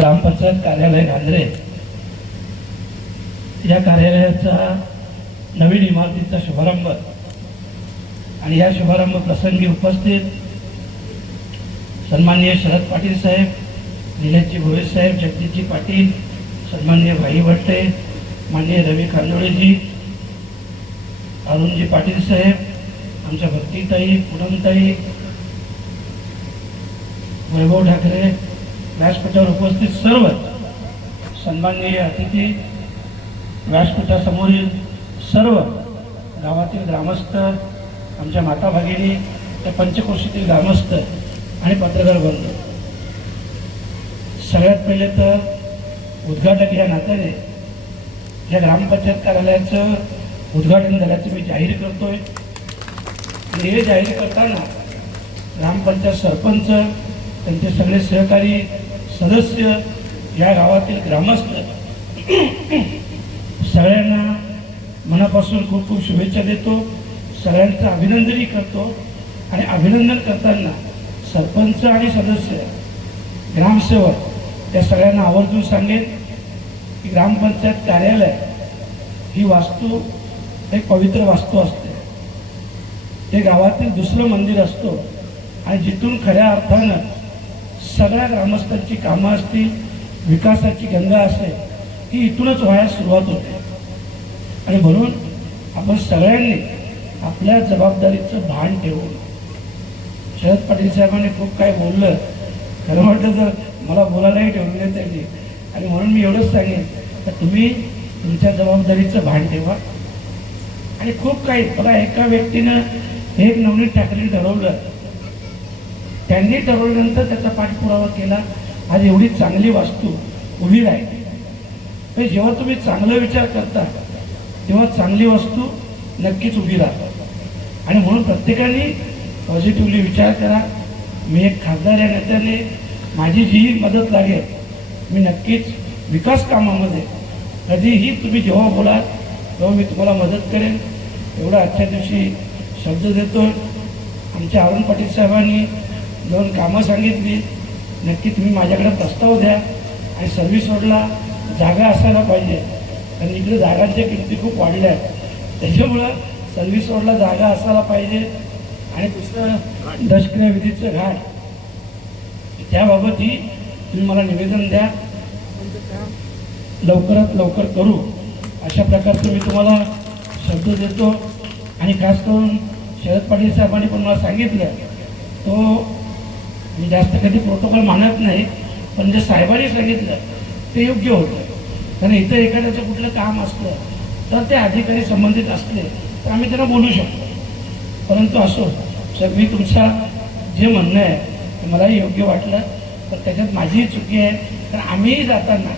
ग्रामपंचायत कार्यालय गांधरे या कार्यालयाचा नवीन इमारतीचा शुभारंभ आणि या शुभारंभ प्रसंगी उपस्थित सन्माननीय शरद पाटील साहेब निलेशजी भोळे साहेब जगदीशजी पाटील सन्माननीय भाई भट्टे माननीय रवी खांदोळेजी अरुणजी पाटील साहेब आमच्या भक्तीताई पूनमताई वैभव ठाकरे व्यासपीठावर उपस्थित सर्व सन्माननीय अतिथी व्यासपीठासमोरील सर्व गावातील ग्रामस्थ आमच्या माता भगिनी त्या पंचकोशीतील ग्रामस्थ आणि पत्रकार बंधू. सगळ्यात पहिले तर उद्घाटक या नात्याने या ग्रामपंचायत कार्यालयाचं उद्घाटन झाल्याचं मी जाहीर करतोय. आणि हे जाहीर करताना ग्रामपंचायत सरपंच त्यांचे सगळे सहकारी सदस्य या गावातील ग्रामस्थ सगळ्यांना मनापासून खूप खूप शुभेच्छा देतो. सगळ्यांचं अभिनंदनही करतो. आणि अभिनंदन करताना सरपंच आणि सदस्य ग्रामसेवक या सगळ्यांना आवर्जून सांगेन की ग्रामपंचायत कार्यालय ही वास्तू एक पवित्र वास्तू असते. ते गावातील दुसरं मंदिर असतो. आणि जिथून खऱ्या अर्थानं सगळ्या ग्रामस्थांची कामं असतील विकासाची गंगा असेल ती इथूनच व्हायला सुरुवात होते. आणि म्हणून आपण सगळ्यांनी आपल्या जबाबदारीचं भान ठेवून शरद पाटील साहेबांनी खूप काय बोललं. खरं म्हटलं तर मला बोलायलाही ठेवलं त्यांनी आणि म्हणून मी एवढंच सांगेन तर तुम्ही तुमच्या जबाबदारीचं भान ठेवा. आणि खूप काही बघा एका व्यक्तीनं एक नवनीत ठाकरे ठरवलं त्यांनी ठरवल्यानंतर त्याचा पाठपुरावा केला. आज एवढी चांगली वास्तू उभी राहिली. म्हणजे जेव्हा तुम्ही चांगला विचार करता तेव्हा चांगली वस्तू नक्कीच उभी राहतात आणि म्हणून प्रत्येकाने पॉझिटिव्हली विचार करा. मी एक खासदार या नेत्याने माझी जीही मदत लागेल. मी नक्कीच विकास कामामध्ये कधीही तुम्ही जेव्हा बोलाल तेव्हा मी तुम्हाला मदत करेन. एवढा आजच्या दिवशी शब्द देतो आमच्या अरुण पाटील साहेबांनी दोन कामं सांगितली. नक्की तुम्ही माझ्याकडे प्रस्ताव द्या आणि सर्व्हिस रोडला जागा असायला पाहिजे. कारण इकडे जागांच्या किमती खूप वाढल्या आहेत. त्याच्यामुळं सर्व्हिस रोडला जागा असायला पाहिजे आणि दुसरं दशक्रिया विधीचं घाट. त्याबाबतही तुम्ही मला निवेदन द्या. लवकरात लवकर करू. अशा प्रकारचं मी तुम्हाला शब्द देतो. आणि खास करून शरद पाटील साहेबांनी पण मला सांगितलं. तो मी जास्त कधी प्रोटोकॉल मानत नाही पण जे साहेबांनी सांगितलं ते योग्य होतं. कारण इथं एखाद्याचं कुठलं काम असलं तर ते अधिकारी संबंधित असले तर आम्ही त्यांना बोलू शकतो. परंतु असो सर मी तुमचा जे म्हणणं आहे ते मलाही योग्य वाटलं तर त्याच्यात माझीही चुकी आहे. तर आम्हीही जाताना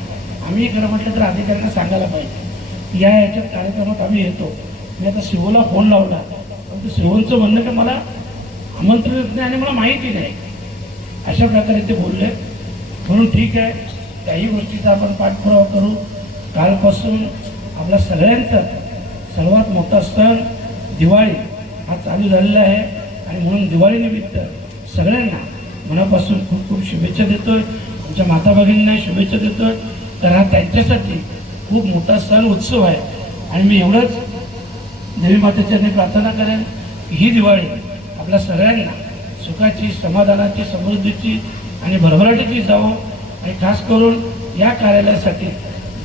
आम्ही खरं म्हटलं तर अधिकाऱ्यांना सांगायला पाहिजे. या याच्यात कार्यक्रमात आम्ही येतो. मी आता शिवला फोन लावला परंतु शिवनचं म्हणणं तर मला आमंत्रित नाही आणि मला माहिती नाही. अशा प्रकारे ते बोलले. म्हणून ठीक आहे त्याही गोष्टीचा आपण पाठपुरावा करू. कालपासून आपला सगळ्यांचा सर्वात मोठा सण दिवाळी हा चालू झालेला आहे. आणि म्हणून दिवाळीनिमित्त सगळ्यांना मनापासून खूप खूप शुभेच्छा देतोय. आमच्या माता भगिनींना शुभेच्छा देतोय. तर हा त्यांच्यासाठी खूप मोठा सण उत्सव आहे. आणि मी एवढंच देवी मातेच्या प्रार्थना करेन ही दिवाळी आपल्या सगळ्यांना सुखाची समाधानाची समृद्धीची आणि भरभराटीची जावो. आणि खास करून या कार्यालयासाठी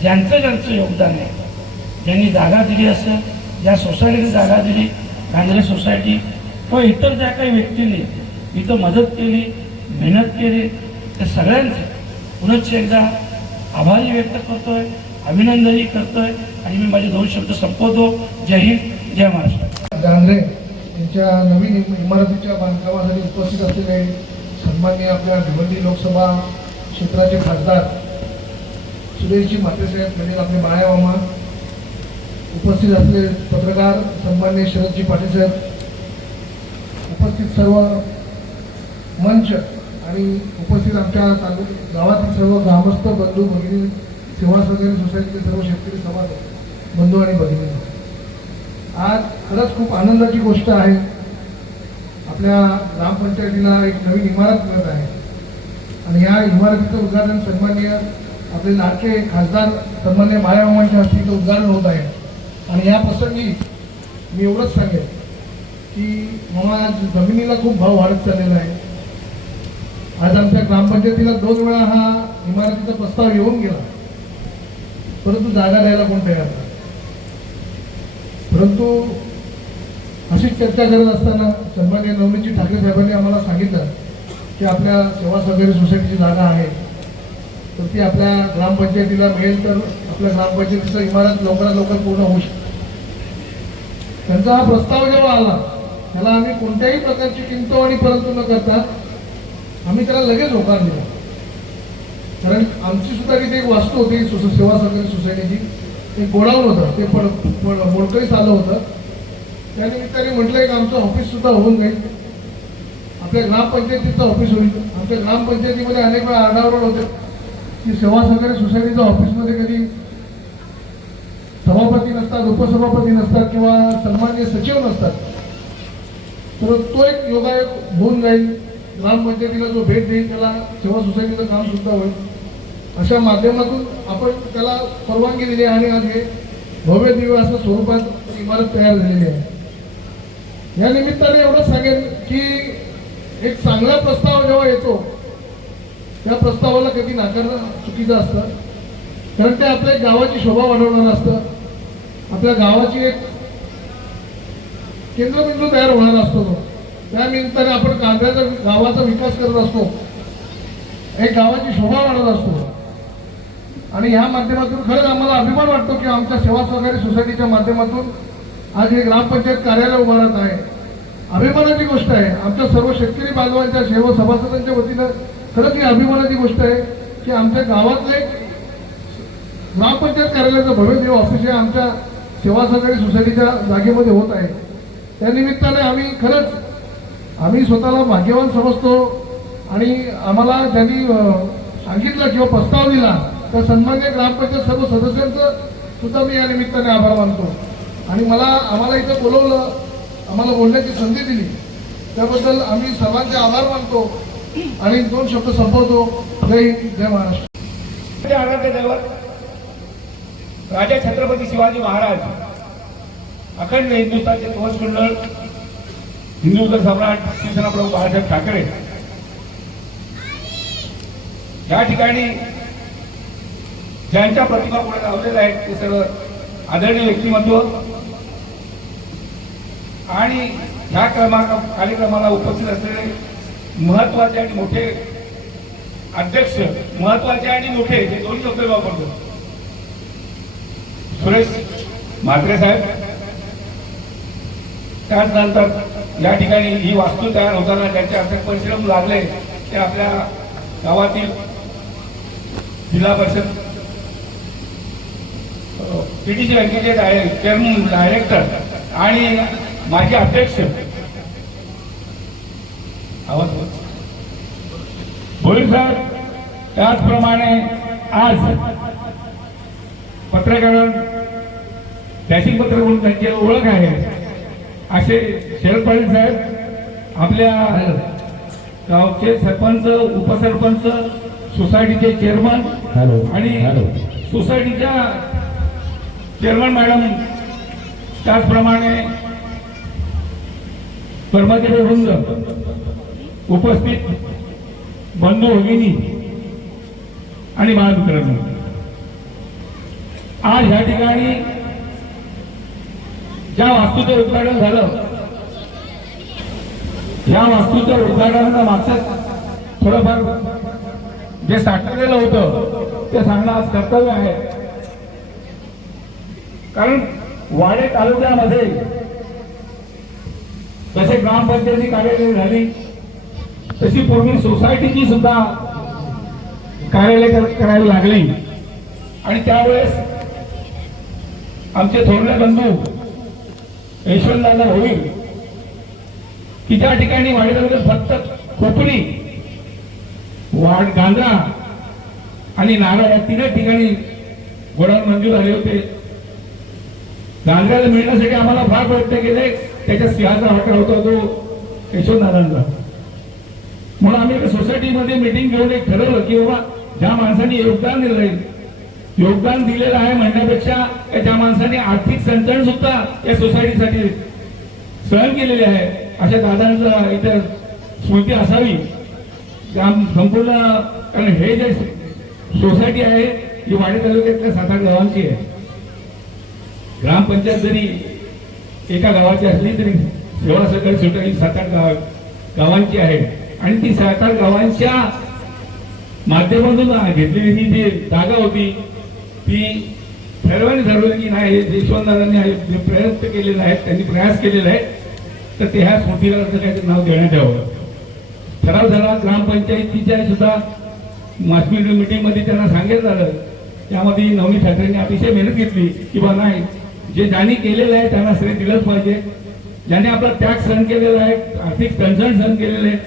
ज्यांचं ज्यांचं योगदान आहे ज्यांनी जागा दिली असेल ज्या सोसायटीने जागा दिली गांधरे सोसायटी किंवा इतर ज्या काही व्यक्तींनी इथं मदत केली मेहनत केली त्या सगळ्यांचे पुनश्च एकदा आभारी व्यक्त करतोय अभिनंदनही करतोय. आणि मी माझे दोन शब्द संपवतो. जय हिंद जय महाराष्ट्र. गांधरे यांच्या नवीन इमारतीच्या बांधकामासाठी उपस्थित असलेले सन्माननीय आपल्या भिवंडी लोकसभा क्षेत्राचे खासदार सुरेशजी म्हात्रेसाहेब पाटील आपले बाळा उपस्थित असलेले पत्रकार सन्माननीय शरदजी पाटीलसाहेब उपस्थित सर्व मंच आणि उपस्थित आमच्या तालु गावातील सर्व ग्रामस्थ बंधू भगिनी सेवा सहकारी सोसायटीचे सर्व शेतकरी समाज बंधू आणि भगिनी. आज खरंच खूप आनंदाची गोष्ट आहे. आपल्या ग्रामपंचायतीला एक नवीन इमारत मिळत आहे. आणि या इमारतीचं उद्घाटन सन्मान्य आपले लाडके खासदार सन्मान्य मायामांच्या हस्ते इथं उद्घाटन होत आहे. आणि या प्रसंगी मी एवढंच सांगेन की मला आज जमिनीला खूप भाव वाढत चाललेला आहे. आज आमच्या ग्रामपंचायतीला दोन वेळा हा इमारतीचा प्रस्ताव येऊन गेला. परंतु जागा द्यायला कोण तयार नाही. परंतु अशीच चर्चा करत असताना सन्मान्य नवनीतजी ठाकरे साहेबांनी आम्हाला सांगितलं की आपल्या सेवा सहकारी सोसायटीची जागा आहे. तर ती आपल्या ग्रामपंचायतीला मिळेल तर आपल्या ग्रामपंचायतीचं इमारत लवकरात लवकर पूर्ण होऊ शकते त्यांचा हा प्रस्ताव जेव्हा आला त्याला आम्ही कोणत्याही प्रकारची किंतवाणी परंतु न करता आम्ही त्याला लगेच होकार दिला. कारण आमची सुद्धा तिथे एक वास्तू होती सेवा सहकारी सोसायटीची. एक गोडाऊन होतं. ते पड पड- मोडकरीस आलं होतं. त्यानिमित्ताने म्हटलंय म्हटलं की आमचं ऑफिस सुद्धा होऊन जाईल. आपल्या ग्रामपंचायतीचं ऑफिस होईल. आमच्या ग्रामपंचायतीमध्ये अनेक वेळा आरडाओरड होते. की सेवा सहकारी सोसायटीच्या ऑफिसमध्ये कधी सभापती नसतात उपसभापती नसतात किंवा सन्मान्य सचिव नसतात. तर तो एक योगायोग होऊन जाईल. ग्रामपंचायतीला जो भेट देईल त्याला सेवा सोसायटीचं काम सुद्धा होईल. अशा माध्यमातून आपण त्याला परवानगी दिली आहे आणि आज हे भव्य दिव्य असं स्वरूपात इमारत तयार झालेली आहे. या निमित्ताने एवढंच सांगेन की एक चांगला प्रस्ताव जेव्हा येतो त्या प्रस्तावाला कधी नाकारणं चुकीचं असतं. कारण ते आपल्या गावाची शोभा वाढवणार असतं. आपल्या गावाची एक केंद्रबिंदू तयार होणार असतो तो. त्या निमित्ताने आपण कांद्याचा गावाचा विकास करत असतो. एक गावाची शोभा वाढत असतो. आणि ह्या माध्यमातून खरंच आम्हाला अभिमान वाटतो की आमच्या सेवा सहकारी सोसायटीच्या माध्यमातून आज हे ग्रामपंचायत कार्यालय उभारत आहे. अभिमानाची गोष्ट आहे. आमच्या सर्व शेतकरी बांधवांच्या सेवा सभासदांच्या वतीनं खरंच ही अभिमानाची गोष्ट आहे की आमच्या गावातले ग्रामपंचायत कार्यालयाचं भव्य ऑफिस आहे आमच्या सेवा सहकारी सोसायटीच्या जागेमध्ये होत आहे. त्या निमित्ताने आम्ही खरंच आम्ही स्वतःला भाग्यवान समजतो आणि आम्हाला ज्यांनी सांगितलं किंवा प्रस्ताव दिला तर सन्मान्य ग्रामपंचायत सर्व सदस्यांचं सुद्धा मी या निमित्ताने आभार मानतो. आणि मला आम्हाला इथं बोलवलं आम्हाला बोलण्याची संधी दिली. त्याबद्दल आम्ही सर्वांचे आभार मानतो आणि दोन शब्द संपवतो. जय हिंद जय महाराष्ट्र. आराध्य राजा छत्रपती शिवाजी महाराज अखंड हिंदुस्थानचे ध्वज मंडळ हिंदू सम्राट शिवसेना प्रमुख बाळासाहेब ठाकरे. या ठिकाणी ज्यांच्या प्रतिभा पुढे लावलेल्या आहेत ते सर्व आदरणीय व्यक्तिमत्व. आणि ह्या क्रमांक कार्यक्रमाला उपस्थित असलेले महत्त्वाचे आणि मोठे अध्यक्ष महत्त्वाचे आणि मोठे हे दोन्ही शब्द वापरतो सुरेश म्हात्रे साहेब. त्यानंतर या ठिकाणी ही वास्तू तयार होताना ज्यांचे अथक परिश्रम लागले ते आपल्या गावातील जिल्हा परिषद पीटीसी बँकेचे डाय- चेअरमन डायरेक्टर आणि माजी अध्यक्ष. आवाज. भोईर साहेब त्याचप्रमाणे आज पत्रकार पत्र म्हणून त्यांची ओळख आहे. असे शरद पाटील साहेब आपल्या गावचे सरपंच उपसरपंच सोसायटीचे चेअरमन आणि सोसायटीच्या चेअरमन मॅडम त्याचप्रमाणे कर्मचारी वृंद उपस्थित बंधू भगिनी आणि महामित्रांनो आज ह्या ठिकाणी ज्या वास्तूचं उद्घाटन झालं या वास्तूच्या उद्घाटनाचा मागचं थोडंफार जे साठवलेलं होतं ते सांगणं आज कर्तव्य आहे. कारण वाडे तालुक्यामध्ये जसे ग्रामपंचायती कार्यालय झाली तशी पूर्वी सोसायटीची सुद्धा कार्यालय करायला लागली. आणि त्यावेळेस आमचे थोरले बंधू यशवंतदादा होईल की ज्या ठिकाणी वाडी तालुक्यात फक्त कोकणी वाड गांजा आणि नारळ या तिन्ही ठिकाणी गोडाऊन मंजूर झाले होते गांजाला मिळण्यासाठी आम्हाला फार प्रयत्न केले. त्याच्या सिंहाचा हॉटेल होता तो यशोनारायणचा म्हणून आम्ही सोसायटीमध्ये मिटिंग घेऊन एक ठरवलं की बाबा ज्या माणसाने योगदान दिलंय योगदान दिलेलं आहे म्हणण्यापेक्षा ज्या माणसाने आर्थिक संचलन सुद्धा या सोसायटीसाठी सहन केलेले आहे अशा दादांचा इथे स्मृती असावी. संपूर्ण कारण हे जे सोसायटी आहे ही वाडी तालुक्यातल्या सात आठ गावांची आहे. ग्रामपंचायत जरी एका गावाची असली तरी सेवा सहकारी सोसायटी सात आठ गाव गावांची आहे आणि ती सात आठ गावांच्या माध्यमातून घेतलेली ही जी जागा होती ती ठरवणे ठरवलं की नाही हे यशवंतदादांनी जे प्रयत्न केलेले आहेत त्यांनी प्रयास केलेला आहे तर ते ह्या स्मृतीला असं काहीतरी नाव देण्यात यावं. ठराव झाला ग्रामपंचायतीच्या सुद्धा मास मीटिंगमध्ये त्यांना सांगितलं झालं. त्यामध्ये नवनीत ठाकरेंनी अतिशय मेहनत घेतली की बा नाही जे ज्यांनी केलेलं आहे त्यांना श्रेय दिलंच पाहिजे. ज्याने आपला त्याग सहन केलेला आहे आर्थिक कन्सर्न सहन केलेलं आहे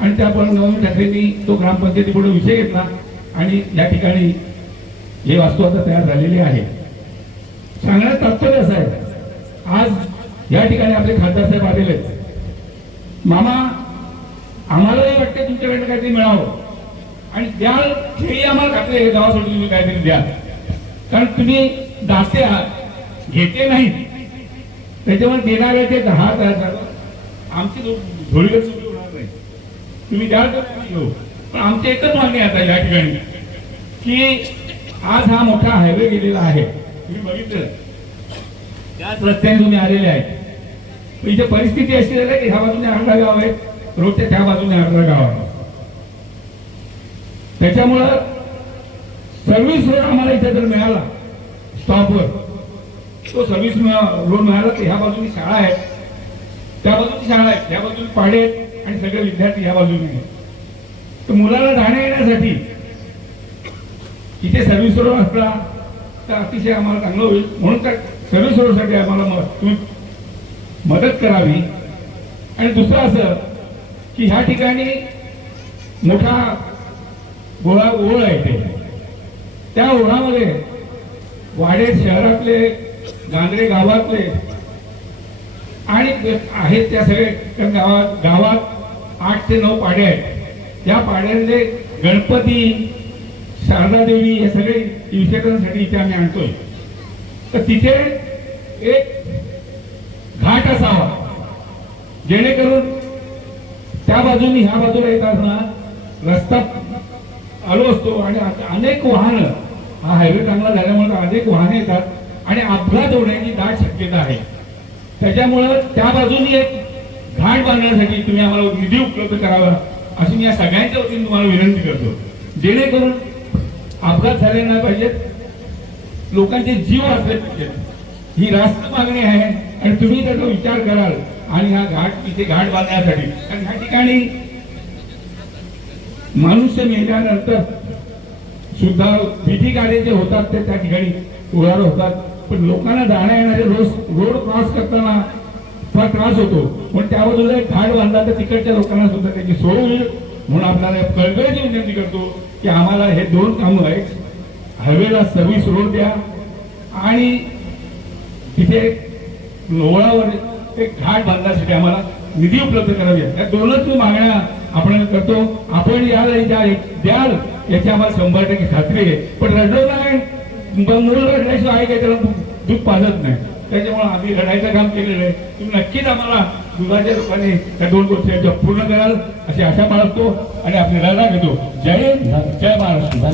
आणि त्याप्रमाणे नवनीत ठाकरेंनी तो ग्रामपंचायतीपुढे विषय घेतला. आणि या ठिकाणी हे वास्तू आता तयार झालेली आहे. सांगण्यात तात्पर्य असं आहे आज या ठिकाणी आपले खासदार साहेब आलेले आहेत. मामा आम्हालाही वाटते तुमच्याकडे काहीतरी मिळावं. आणि द्याल खेळी आम्हाला खात्री आहे गावासाठी तुम्ही काहीतरी द्या कारण तुम्ही दाते आहात. घेते नाहीत. त्याच्यामुळे देणाऱ्याचे दहा तयार झाला. आमची धोळीवर होणार नाही. तुम्ही द्याल तर घेऊ. पण आमचे एकच मागणी आता या ठिकाणी. की आज हा मोठा हायवे गेलेला आहे. तुम्ही बघितलं? त्याच रस्त्याने तुम्ही आलेले आहेत. पण इथे परिस्थिती अशी झाली की ह्या बाजूने अर्धा गाव आहे. रोडच्या त्या बाजूने अर्धा गाव आहे. त्याच्यामुळं सर्व्हिस रोड आम्हाला इथे जर मिळाला स्टॉपवर तो सर्व्हिस लोन मिळाला तर ह्या बाजूनी शाळा आहेत. त्या बाजूनी शाळा आहेत. त्या बाजूने पाडे आहेत आणि सगळे विद्यार्थी ह्या बाजूने आहेत. तर मुलाला जाण्या येण्यासाठी इथे सर्व्हिस रोड असला तर अतिशय आम्हाला चांगलं होईल. म्हणून त्या सर्व्हिस रोडसाठी आम्हाला तुम्ही मदत करावी. आणि दुसरं असं की ह्या ठिकाणी मोठा गोळा ओळ आहे ते. त्या ओढामध्ये वाडे शहरातले गांधरे गावातले. आणि आहेत त्या सगळे गावात गावात आठ ते नऊ पाड्या आहेत. त्या पाड्यांचे गणपती शारदा देवी हे सगळे विसर्जनासाठी इथे आम्ही आणतोय. तर तिथे एक घाट असावा. जेणेकरून त्या बाजूनी ह्या बाजूला येत असताना रस्ता आलो असतो आणि अनेक वाहनं हा हायवे चांगला झाल्यामुळे अनेक वाहने येतात. आणि अपघात होण्याची दाट शक्यता आहे. त्याच्यामुळं त्या बाजूनी एक घाट बांधण्यासाठी तुम्ही आम्हाला निधी उपलब्ध करावा अशी मी या सगळ्यांच्या वतीने तुम्हाला विनंती करतो. जेणेकरून अपघात झाले नाही पाहिजेत लोकांचे जीव असले पाहिजेत ही रास्त मागणी आहे आणि तुम्ही त्याचा विचार कराल आणि हा घाट इथे घाट बांधण्यासाठी. कारण ह्या ठिकाणी मनुष्य मेल्यानंतर सुद्धा विधी कार्य जे होतात ते त्या ठिकाणी उघाड होतात. पण लोकांना जाण्या येणारे रोज रोड क्रॉस करताना फार त्रास होतो. पण त्या बाजूला एक घाट बांधला तर तिकडच्या लोकांना सुद्धा त्याची सोय होईल. म्हणून आपल्याला कळकळीची विनंती करतो की आम्हाला हे दोन कामं आहेत. हायवेला सर्व्हिस रोड द्या आणि तिथे लोळावर एक घाट बांधण्यासाठी आम्हाला निधी उपलब्ध करावी. या दोनच मागण्या आपण करतो. आपण याल द्याल याची आम्हाला शंभर टक्के खात्री आहे. पण रडवलं नाही मूल रडल्याशिवाय आहे काय त्याला दूध- दूध पाजत नाही. त्याच्यामुळे आम्ही लढायचं काम केलेलं आहे. तुम्ही नक्कीच आम्हाला दुधाच्या रूपाने त्या दोन गोष्टी पूर्ण कराल अशी आशा बाळगतो आणि आपली लढा घेतो. जय हिंद, जय महाराष्ट्र.